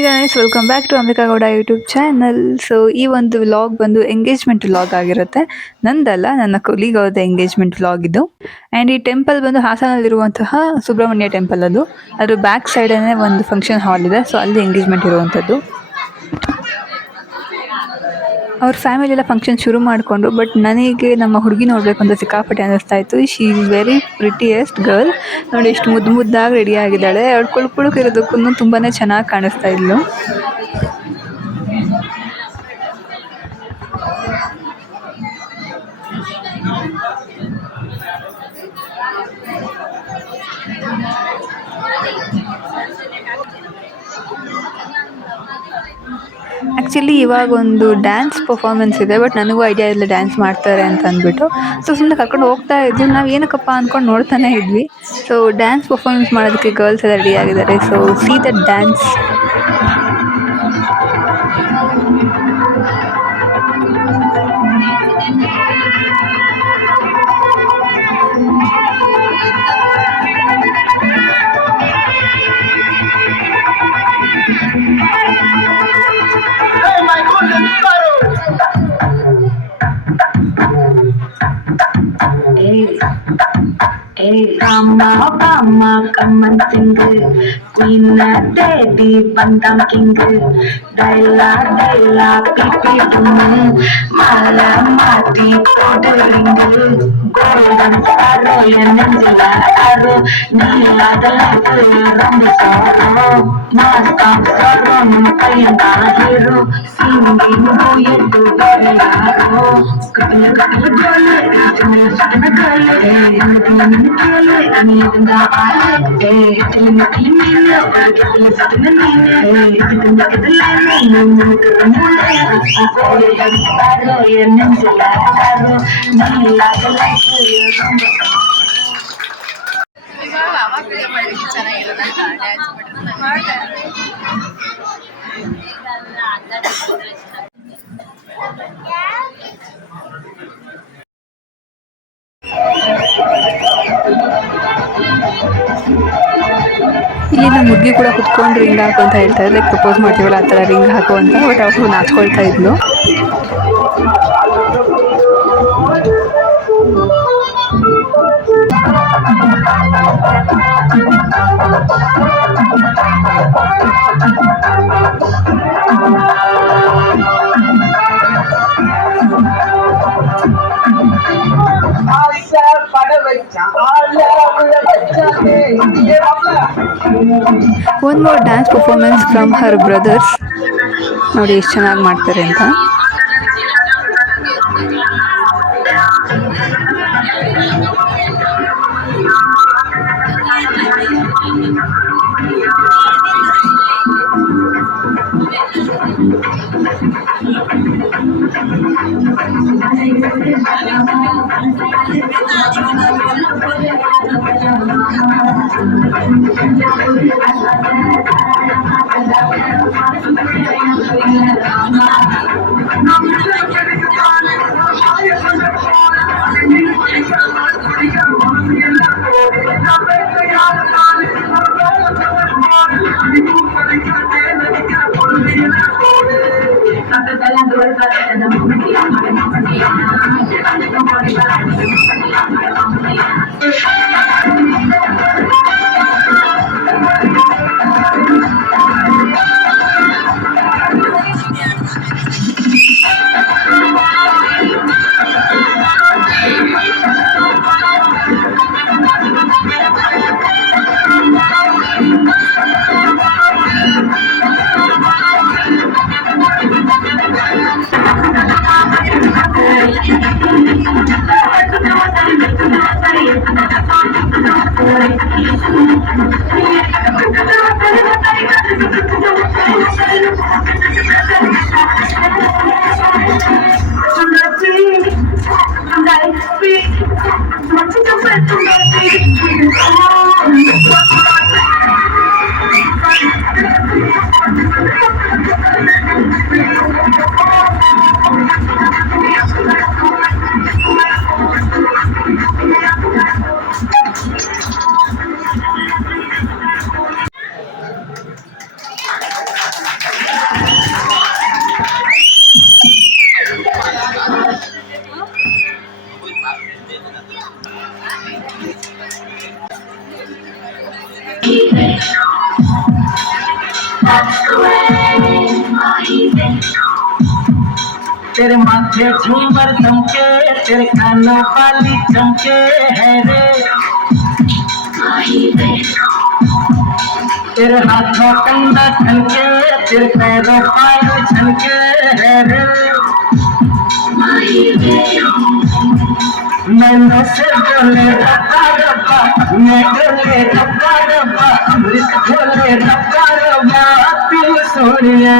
Hi guys, welcome back to Ambika Gowda YouTube channel. So ಈ ಒಂದು ವ್ಲಾಗ್ ಬಂದು ಎಂಗೇಜ್ಮೆಂಟ್ ವ್ಲಾಗ್ ಆಗಿರುತ್ತೆ. ನಂದಲ್ಲ, ನನ್ನ ಕೊಲೀಗ್ ಅವ್ರದ್ದು ಎಂಗೇಜ್ಮೆಂಟ್ ವ್ಲಾಗ್ ಇದು. ಆ್ಯಂಡ್ ಈ ಟೆಂಪಲ್ ಬಂದು ಹಾಸನಲ್ಲಿರುವಂತಹ ಸುಬ್ರಹ್ಮಣ್ಯ ಟೆಂಪಲ್ ಅದು. ಅದ್ರ ಬ್ಯಾಕ್ ಸೈಡೇ ಒಂದು ಫಂಕ್ಷನ್ ಹಾಲ್ ಇದೆ. ಸೊ ಅಲ್ಲಿ ಎಂಗೇಜ್ಮೆಂಟ್ ಇರುವಂಥದ್ದು. ಅವ್ರ ಫ್ಯಾಮಿಲಿ ಎಲ್ಲ ಫಂಕ್ಷನ್ ಶುರು ಮಾಡಿಕೊಂಡ್ರು. ಬಟ್ ನನಗೆ ನಮ್ಮ ಹುಡುಗಿ ನೋಡಬೇಕು ಅಂತ ಸಿಕ್ಕಾಪಟ್ಟೆ ಅನ್ನಿಸ್ತಾ ಇತ್ತು. She is very prettiest girl. ನೋಡಿ ಎಷ್ಟು ಮುದ್ದಾಗಿ ರೆಡಿ ಆಗಿದ್ದಾಳೆ. ಅವಳು ಕುಳುಕಿರೋದಕ್ಕೂ ತುಂಬಾ ಚೆನ್ನಾಗಿ ಕಾಣಿಸ್ತಾ ಇದ್ಲು. ಆ್ಯಕ್ಚುಲಿ ಇವಾಗ ಒಂದು ಡ್ಯಾನ್ಸ್ ಪರ್ಫಾರ್ಮೆನ್ಸ್ ಇದೆ. ಬಟ್ ನನಗೂ ಐಡಿಯಾ ಇಲ್ಲ ಡ್ಯಾನ್ಸ್ ಮಾಡ್ತಾರೆ ಅಂತ ಅಂದ್ಬಿಟ್ಟು. ಸೊ ಸುಮ್ಮನೆ ಕರ್ಕೊಂಡು ಹೋಗ್ತಾ ಇದ್ವಿ. ನಾವು ಏನಕ್ಕಪ್ಪ ಅಂದ್ಕೊಂಡು ನೋಡ್ತಾನೆ ಇದ್ವಿ. ಸೊ ಡ್ಯಾನ್ಸ್ ಪರ್ಫಾರ್ಮೆನ್ಸ್ ಮಾಡೋದಕ್ಕೆ ಗರ್ಲ್ಸ್ ಎಲ್ಲ ರೆಡಿ ಆಗಿದ್ದಾರೆ. So see that dance. Come and sing, Queen Daddy, Bantam King, Daila, Pipi Dum, Mala Mati, Podering, Golden Sparrow, Angela Arrow, Nila, the Light, Ram Sorrow, Master Sorrow, Makayanda Hero, singing, Boy, to Barraro, Couple ಇಲ್ಲಿ ನಮ್ಮ ಹುಡುಗಿ ಕೂಡ ಕುತ್ಕೊಂಡು ರಿಂಗ್ ಹಾಕು ಅಂತ ಹೇಳ್ತಾ ಇದ್ದೆ. ಪ್ರಪೋಸ್ ಮಾಡ್ತೀವಲ್ಲ ಆ ಥರ ರಿಂಗ್ ಹಾಕು ಅಂತ. ಬಟ್ ಅವಳು ನಾಚ್ಕೊಳ್ತಾ ಇದ್ಲು. One more dance performance from her brothers. ನೋಡಿ ಎಷ್ಟು ಚೆನ್ನಾಗಿ ಮಾಡ್ತಾರೆ ಅಂತ. तेरे माथे झूमर चमके, तेरे कानों वाली चमके है रे, तेरे हाथों कंधा छनके, तेरे पैरों पायल छनके है रे, मैंने से बोले डब्बा डब्बा, मैं बोले डब्बा डब्बा, अमृत बोले डब्बा डब्बा, तू सोनिया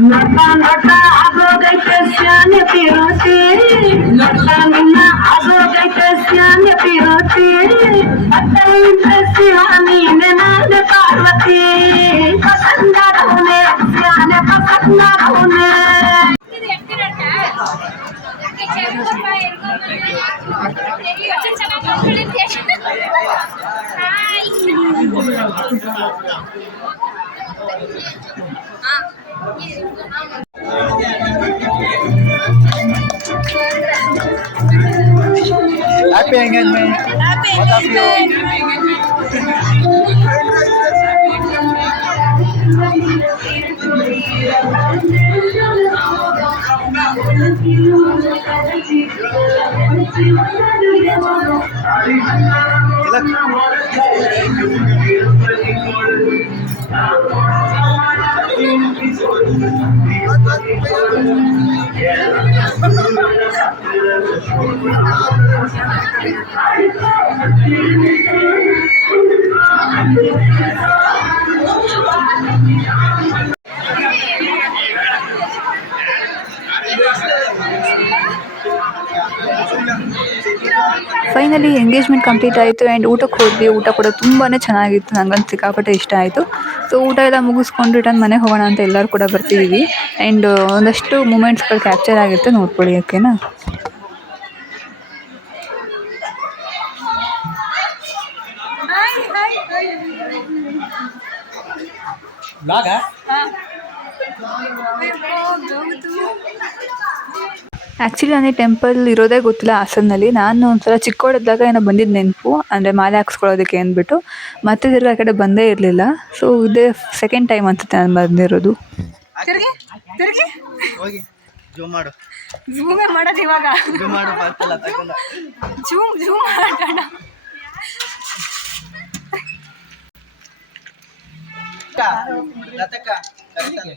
नटा नटा आगो गैते श्याने पिरोते, नटा नन्ना आगो गैते श्याने पिरोते, अतंत्र श्यामी ननद पार्वती, पसंद होने श्याने पसंद होने। Happy engagement. Both of you. Finally engagement complete ಆಯಿತು ಆ್ಯಂಡ್ ಊಟಕ್ಕೆ ಹೋದ್ವಿ. ಊಟ ಕೂಡ ತುಂಬಾ ಚೆನ್ನಾಗಿತ್ತು, ನಂಗಂತೂ ಸಿಕ್ಕಾಪಟ್ಟೆ ಇಷ್ಟ ಆಯಿತು. ಸೊ ಊಟ ಎಲ್ಲ ಮುಗಿಸ್ಕೊಂಡು ರಿಟರ್ನ್ ಮನೆಗೆ ಹೋಗೋಣ ಅಂತ ಎಲ್ಲರೂ ಕೂಡ ಬರ್ತಿದ್ದೀವಿ. ಆ್ಯಂಡ್ ಒಂದಷ್ಟು ಮೂಮೆಂಟ್ಸ್ಗಳು ಕ್ಯಾಪ್ಚರ್ ಆಗಿರುತ್ತೆ, ನೋಡ್ಕೊಳ್ಳಿ. ಓಕೆನಾ? ಆ್ಯಕ್ಚುಲಿ ನನಗೆ ಟೆಂಪಲ್ ಇರೋದೇ ಗೊತ್ತಿಲ್ಲ ಹಾಸನಲ್ಲಿ. ನಾನು ಒಂದ್ಸಲ ಚಿಕ್ಕವಳಿದ್ದಾಗ ಏನೋ ಬಂದಿದ್ದು ನೆನಪು, ಅಂದರೆ ಮಾಲೆ ಹಾಕ್ಸ್ಕೊಳ್ಳೋದಕ್ಕೆ ಅಂದ್ಬಿಟ್ಟು. ಮತ್ತೆ ತಿರ್ಗಿ ಆ ಕಡೆ ಬಂದೇ ಇರಲಿಲ್ಲ. ಸೊ ಇದೇ ಸೆಕೆಂಡ್ ಟೈಮ್ ಅನ್ಸುತ್ತೆ ನಾನು ಬಂದಿರೋದು. ತಿರ್ಗಿ ತಿರ್ಗಿ ಹೋಗಿ ಜೂಮ್ ಮಾಡು, ಝೂಮೇ ಮಾಡೋದು ಇವಾಗ. ಜೂಮ್ ಮಾಡು, ಬರ್ತಿಲ್ಲ ತಗೊಂಡ. ಝೂಮ್ ಝೂಮ್ ಮಾಡೋಣ. ಲತಕ್ಕ ಕರೀತಾನೆ.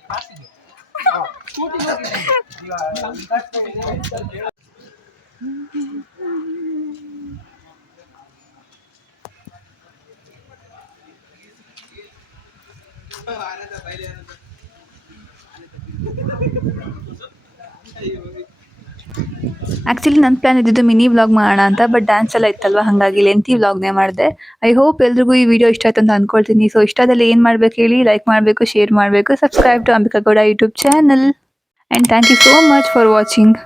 ಆ್ಯಕ್ಚುಲಿ ನನ್ನ ಪ್ಲ್ಯಾನ್ ಇದ್ದಿದ್ದು ಮಿನಿ ವ್ಲಾಗ್ ಮಾಡೋಣ ಅಂತ, ಬಟ್ ಡ್ಯಾನ್ಸ್ ಎಲ್ಲ ಇತ್ತಲ್ವ, ಹಾಗಾಗಿ ಲೆಂತಿ ವ್ಲಾಗ್ನೇ ಮಾಡಿದೆ. ಐ ಹೋಪ್ ಎಲ್ರಿಗೂ ಈ ವಿಡಿಯೋ ಇಷ್ಟ ಆಯ್ತು ಅಂತ ಅಂದ್ಕೊಳ್ತೀನಿ. ಸೊ ಇಷ್ಟದಲ್ಲಿ ಏನು ಮಾಡಬೇಕು ಹೇಳಿ, ಲೈಕ್ ಮಾಡಬೇಕು, ಶೇರ್ ಮಾಡಬೇಕು, subscribe to Ambika Gowda YouTube channel. And thank you so much for watching.